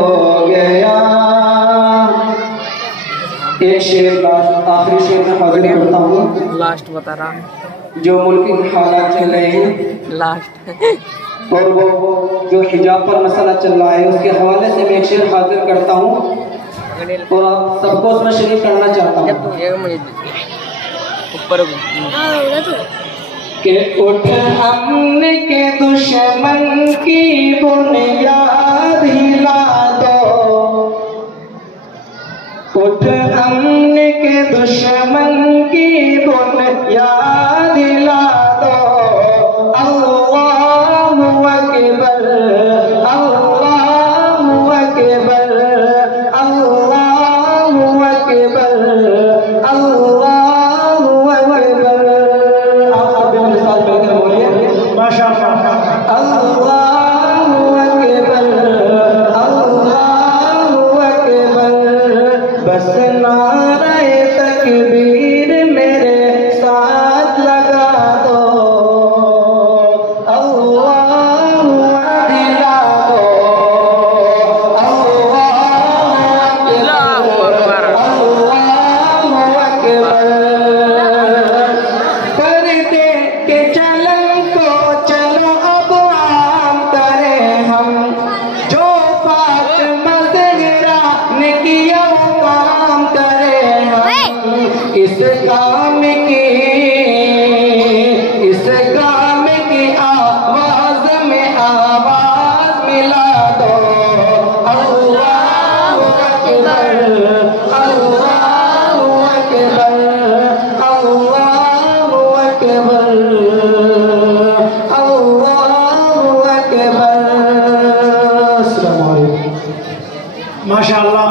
हो गया। एक शेर आखिरी शेर में हाजिर करता हूँ। लास्ट बता रहा हूँ जो मुल्क की हालात चल रहे हैं लास्ट और वो जो हिजाब पर मसला चल रहा है उसके हवाले से मैं एक शेर हाजिर करता हूँ और आप सबको उसमें शरीक करना चाहता हूँ ऊपर कि उठ अमन के दुश्मन की बुनियाद हिला दो, उठ अमन के दुश्मन की बुनियाद हिला दो। अल्लाहु अकबर, अल्लाहु अकबर, अल्लाहु अकबर, अल्लाहु अकबर। आप सब मेरे साथ मिलकर बोलिए माशाअल्लाह। अल्लाहु अकबर, अल्लाहु अकबर। बस नारे तकबीर मेरे साथ लगा दो, अल्लाहु दिला दो, अल्लाहु अकबर, अल्लाहु अकबर। पर्दे के चलन को चलो अब आम करें हम, जो फातिमा ज़हरा ने किया वो काम करें हम। इस काम की आवाज में आवाज मिला दो। अल्लाहु अकबर, अल्लाहु अकबर, अल्लाहु अकबर, अल्लाहु अकबर। अस्सलामु अलैकुम। माशाअल्लाह।